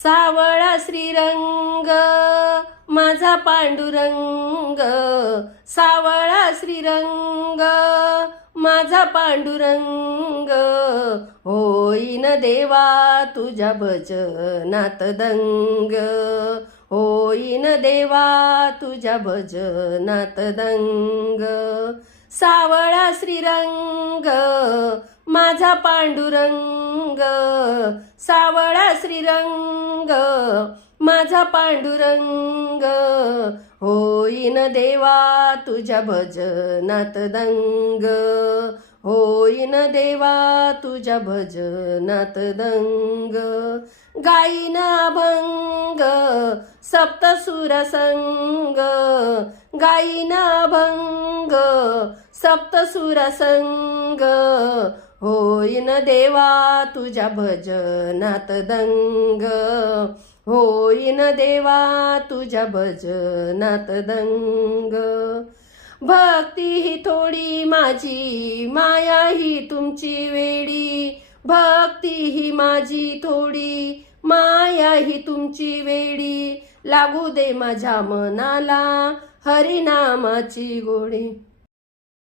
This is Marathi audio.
सावळा श्रीरंग माझा पांडुरंग, सावळा श्रीरंग माझा पांडुरंग, होईन देवा तुझ्या भजनात दंग, होईन देवा तुझ्या भजनात दंग. सावळा श्रीरंग माझा पांडुरंग, सावळा श्रीरंग माझा पांडुरंग, होईन देवा तुझ्या भजनात दंग, होईन देवा तुझ्या भजनात दंग. गाईन अभंग सप्तसुर संग, गाईन अभंग सप्तसुर संग, होईन देवा तुझ्या भजनात दंग, होईन देवा तुझ्या भजनात दंग. भक्ती ही थोडी माझी, माया ही तुमची वेडी, भक्ती ही माझी थोडी, माया ही तुमची वेडी, लागू दे माझ्या मनाला हरिनामाची गोडी.